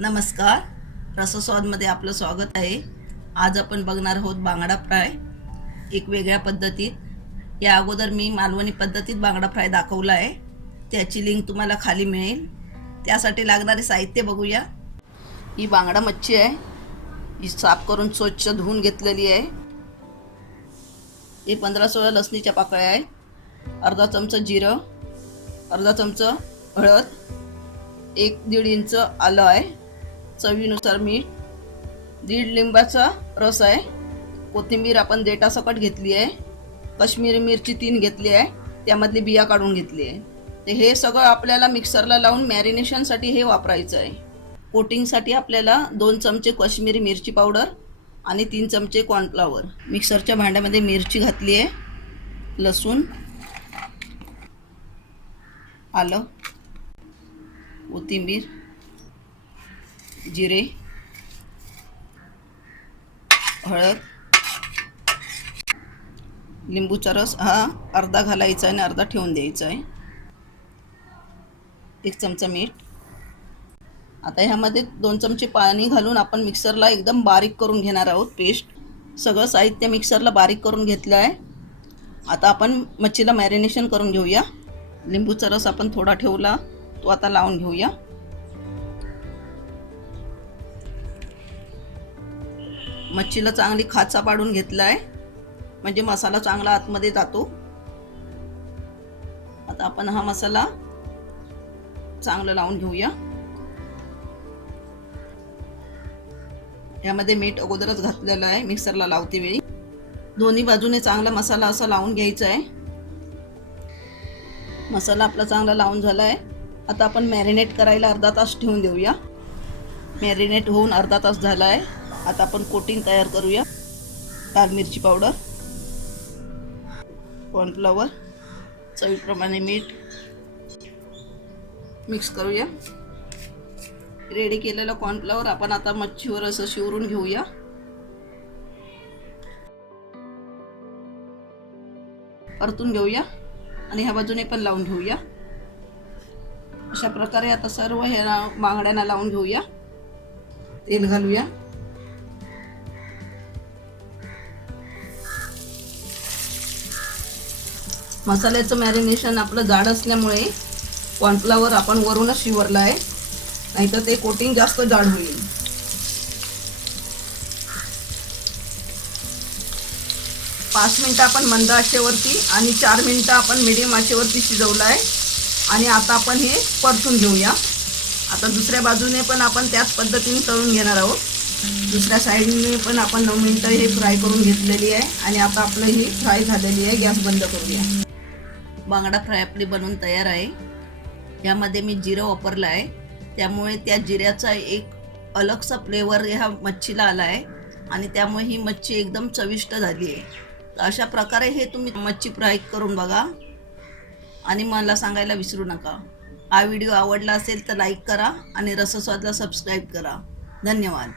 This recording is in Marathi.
नमस्कार, रसस्वादमध्ये आपलं स्वागत आहे. आज आपण बघणार आहोत बांगडा फ्राय एक वेगळ्या पद्धतीत. या अगोदर मी मालवणी पद्धतीत बांगडा फ्राय दाखवला आहे, त्याची लिंक तुम्हाला खाली मिळेल. त्यासाठी लागणारे साहित्य बघूया. ही बांगडा मच्छी आहे, ही साफ करून स्वच्छ धुवून घेतलेली आहे. हे 15-16 लसणीच्या पाकळ्या आहे, अर्धा चमचा जिरं, अर्धा चमचा हळद, 1-1.5 इंच आलं आहे, चवीनुसार मीठ, 1.5 लिंबाचा रस आहे, कोथिंबीर आपण देठासकट घेतली आहे, काश्मीरी मिरची 3 घेतली आहे, त्यामधली बिया काढून घेतली आहे. ते हे सगळं आपल्याला मिक्सरला लावून मॅरिनेशनसाठी हे वापरायचं आहे. कोटिंगसाठी आपल्याला 2 चमचे काश्मीरी मिरची पावडर आणि 3 चमचे कॉर्नफ्लॉवर. मिक्सरच्या भांड्यामध्ये मिरची घातली आहे, लसूण, आलं, कोथिंबीर, जिरे, हळद, लिंबूचा रस हा अर्धा घालायचा आहे आणि अर्धा ठेवून द्यायचा आहे, 1 चमचा मीठ. आता ह्यामध्ये 2 चमचे पाणी घालून आपण मिक्सरला एकदम बारीक करून घेणार आहोत पेस्ट. सगळं साहित्य मिक्सरला बारीक करून घेतलं आहे. आता आपण मच्छीला मॅरिनेशन करून घेऊया. लिंबूचा रस आपण थोडा ठेवला, तो आता लावून घेऊया. मच्छीला चांगली खाचा पाडून घेतला आहे, म्हणजे मसाला चांगला आतमध्ये जातो. आता आपण हा मसाला चांगला लावून घेऊया. यामध्ये मीठ अगोदरच घातलेलं आहे मिक्सरला लावते वेळी. दोन्ही बाजूने चांगला मसाला असा लावून घ्यायचा आहे. मसाला आपला चांगला लावून झाला आहे. आता आपण मॅरिनेट करायला अर्धा तास ठेवून देऊया. मॅरिनेट होऊन अर्धा तास झाला आहे. आता आपण कोटिंग तयार करूया. लाल मिरची पावडर, कॉर्नफ्लॉवर, चवीप्रमाणे मीठ मिक्स करूया. रेडी केलेलं कॉर्नफ्लॉवर आपण आता मच्छीवर असं शिवरून घेऊया. परतून घेऊया आणि ह्या बाजूने पण लावून घेऊया. अशा प्रकारे आता सर्व हे बांगड्यांना लावून घेऊया. तेल घालूया. मसाल्याचं मॅरिनेशन आपलं जाड असल्यामुळे कॉर्नफ्लॉवर आपण वरूनच शिवरला आहे, नाहीतर ते कोटिंग जास्त जाड होईल. पाच मिनिटं आपण मंद आचेवरती आणि 4 मिनिटं आपण मीडियम आचेवरती शिजवलं आहे. आणि आता आपण हे परतून घेऊया. आता दुसऱ्या बाजूने पण आपण त्याच पद्धतीने तळून घेणार आहोत. दुसऱ्या साईडने पण आपण 9 मिनिटं हे फ्राय करून घेतलेली आहे. आणि आता आपलं ही फ्राय झालेली आहे. गॅस बंद करूया. बांगडा फ्राय आपली बनवून तयार आहे. यामध्ये मी जिरं वापरलं आहे, त्यामुळे त्या जिऱ्याचा एक अलगसा फ्लेवर ह्या मच्छीला आला आहे आणि त्यामुळे ही मच्छी एकदम चविष्ट झाली आहे. तर अशा प्रकारे हे तुम्ही मच्छी फ्राय करून बघा आणि मला सांगायला विसरू नका. हा व्हिडिओ आवडला असेल तर लाईक करा आणि रसस्वादला सबस्क्राईब करा. धन्यवाद.